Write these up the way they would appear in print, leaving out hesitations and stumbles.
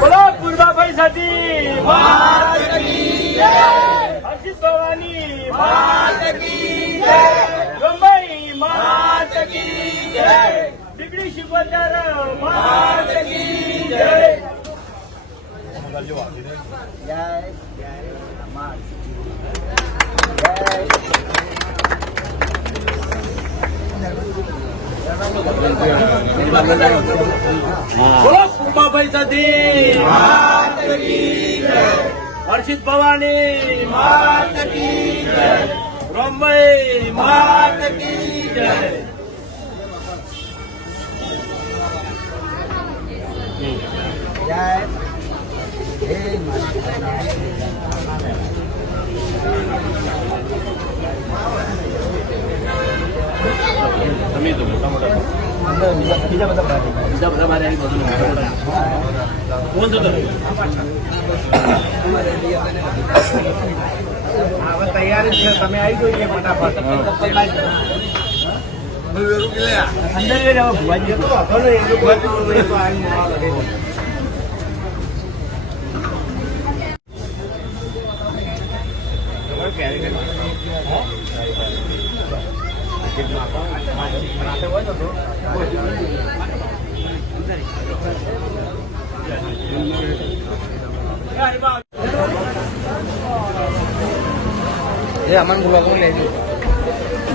બોલો પૂર્વાભાઈ સાથી માત કી જય, હર્ષિત ભવાની માત કી જય, રંભાઈ માત કી જય, દીકરી શિવદર માત કી જય. બોલો પૂર્વાભાઈ સાથી માત કી જય, હર્ષિત ભવાની માત કી જય, રંભાઈ માત કી જય. તમે તો મોટા મોટા બીજા બધા બારે આવી બધું કોણ થતો તૈયારી છે. તમે આવી જોઈએ ફટાફટ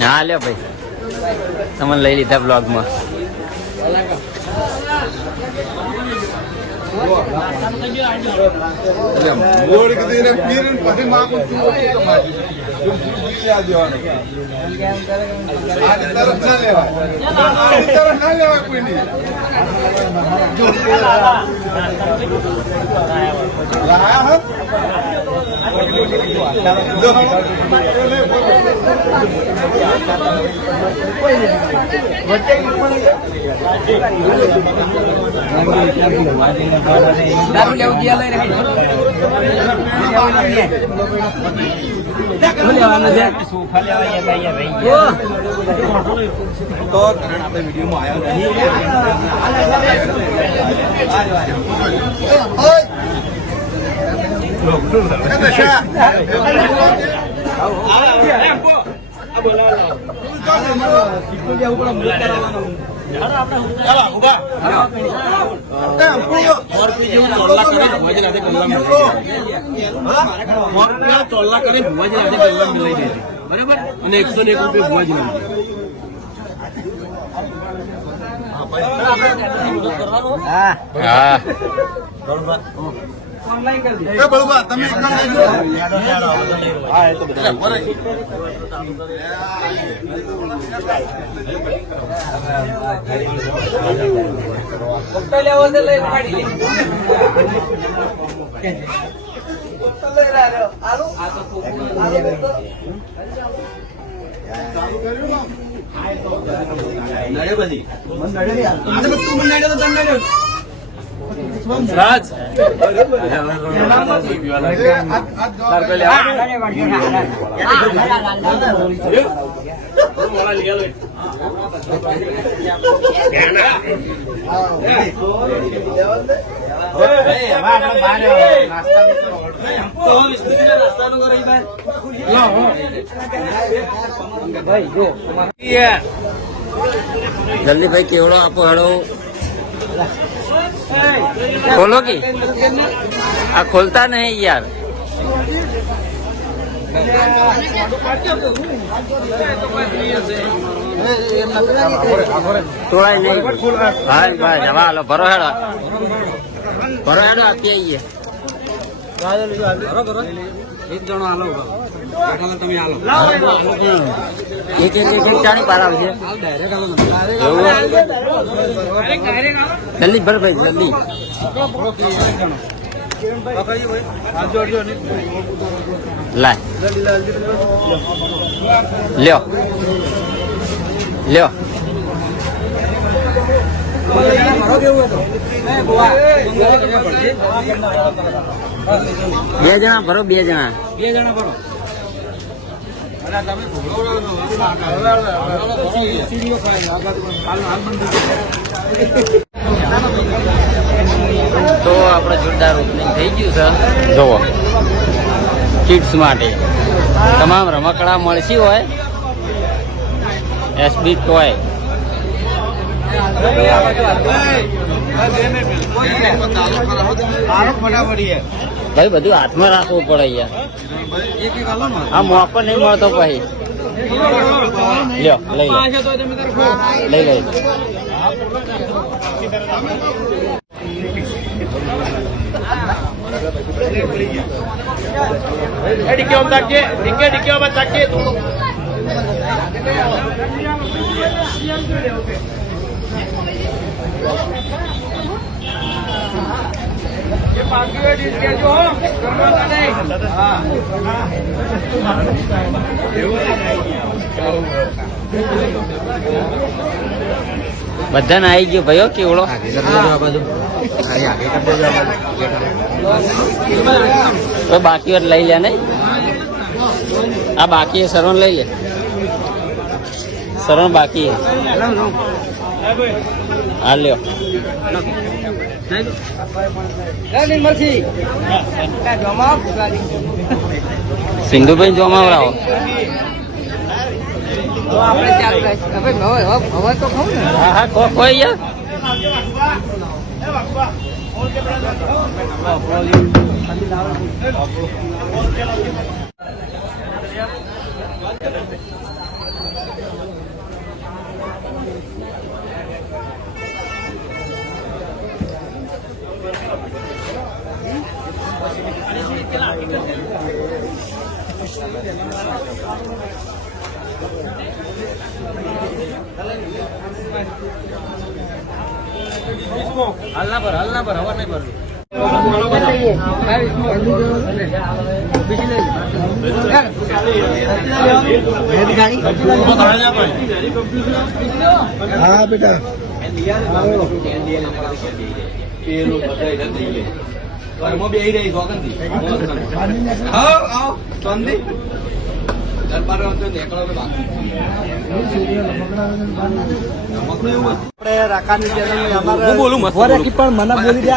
હા લ્યો ભાઈ, તમને લઈ લીધા બ્લોગમાં. ચોલ્લા કરી ભુવાજી આજે ગલ્લા મિલાઈ દે બરાબર, અને 101 રૂપિયા ભુવાજી ના ઓનલાઈન કરી દે. બરોબર તમે એક કામ કરજો. હા એ તો બધા બરાબર. કોકટેલ લેવો છે લઈ પાડી લે. કોકટેલ લઈ રહ્યો. આલુ આ તો નડે બધી મન નડે યાર. આ તો તું મને નડે તો તને નડે. રાજ જલ્દી ભાઈ કેવડો આપો હેડો. खोलो की आ खोलता नहीं यार. तोड़ा नहीं भाई भाई जमा लो भरो हेडो आपी आइए. एक जनो आलो તમે હાલો એક ચાણી પાર આવશે જલ્દી ભર ભાઈ જલ્દી લાય લ્યો લ્યો બે જણા ભરો બે જણા ભરો તો આપણે જોરદાર ઓપનિંગ થઈ ગયું છે જુઓ કિડ્સ માટે તમામ રમકડા મળશે હોય એસબી ટોય ભાઈ બધું હાથમાં રાખવું પડે યાર આ મોકો નહીં મળતો પછી લ્યો લઈ લો લઈ લો બધાને આવી ગયો ભાઈઓ કેવડો તો બાકી લઈ લે નહીં આ બાકી સરવણ લઈ લે સરવણ બાકી હા લ્યો સિંધુભાઈ જોમાવરાવો હા હા કોઈ યાર હલના પર હવા નહીં ભરવી હા બેટા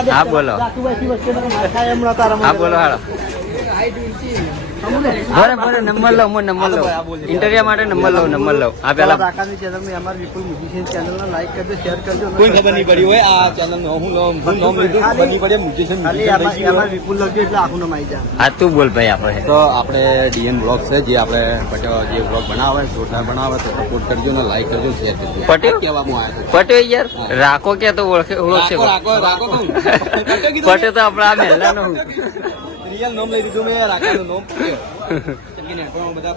હા બોલો હા બોલો હાલો બરે નંબર લો હું નંબર લઉં ઇન્ટરવ્યુ માટે નંબર લઉં આ પેલા રાકાની ચેનલ ને અમાર વિપુલ મ્યુઝિશિયન ચેનલ ને લાઈક કરજો શેર કરજો કોઈ ખબર નહીં પડી હોય આ ચેનલ નું હું નામ લીધું ખબર નહીં પડે મ્યુઝિશિયન ખાલી અમાર વિપુલ લખજો એટલે આખું નામ આવી જાય હા તું બોલ ભાઈ આપણે તો આપણે ડીએન બ્લોગ છે જે આપણે જે બ્લોગ બનાવે જોરદાર બનાવે તો સપોર્ટ કરજો ને લાઈક કરજો શેર કરજો પટેલ કહેવામાં આવ્યું પટેલ યાર રાખો કે તો ઓળખે રાખો કહું પટેલ તો આપણા આ મહેલા નું રિયલ નામ લઈ દીધું મેં રાખાનું નામ બધા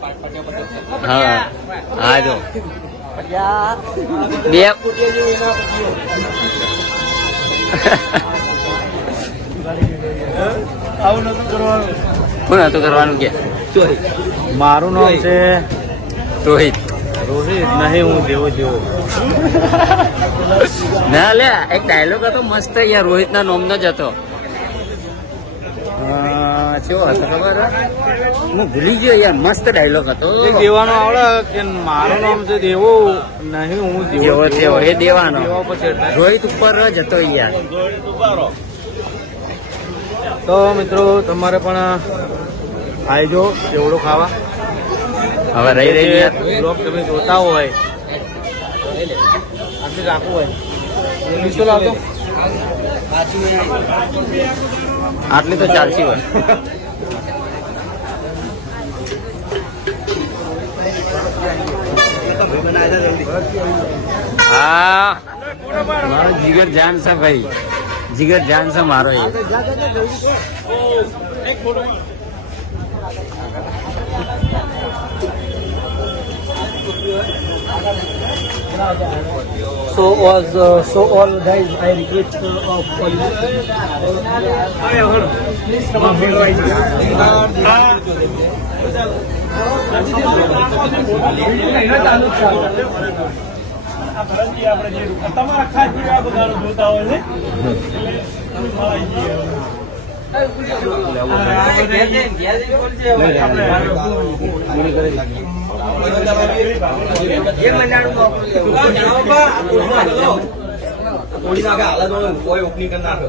હા હા જો બે આવું નતું કરવાનું કોણ હતું કરવાનું કે મારું નામ છે રોહિત રોહિત નહીં હું દેવો જેવો ના લે એક ડાયલોગ હતો મસ્ત યાર રોહિત ના નોમ નો જ હતો કેવો હતો ખબર હું ભૂલી ગયો યાર મસ્ત ડાયલોગ હતો દેવાનો આવડે કે મારું નામ છે દેવો નહીં હું જેવો તેવો એ દેવાનો દેવો પછી રોહિત ઉપર જ હતો યાર તો મિત્રો તમારે પણ આવજો કેવડો ખાવા હવે રહી યાર બ્લોગ તમે જોતા હોય આટલી રાખવું હોય લીસો લાવતો આટલી તો ચાલતી હોય હા મારો જીગર જાન છે ભાઈ જીગર જાન છે મારો એ So all guys, I request of all you. Please come up here right થોડી નાખે હાલત કોઈ ઓપનિંગ કરી નાખે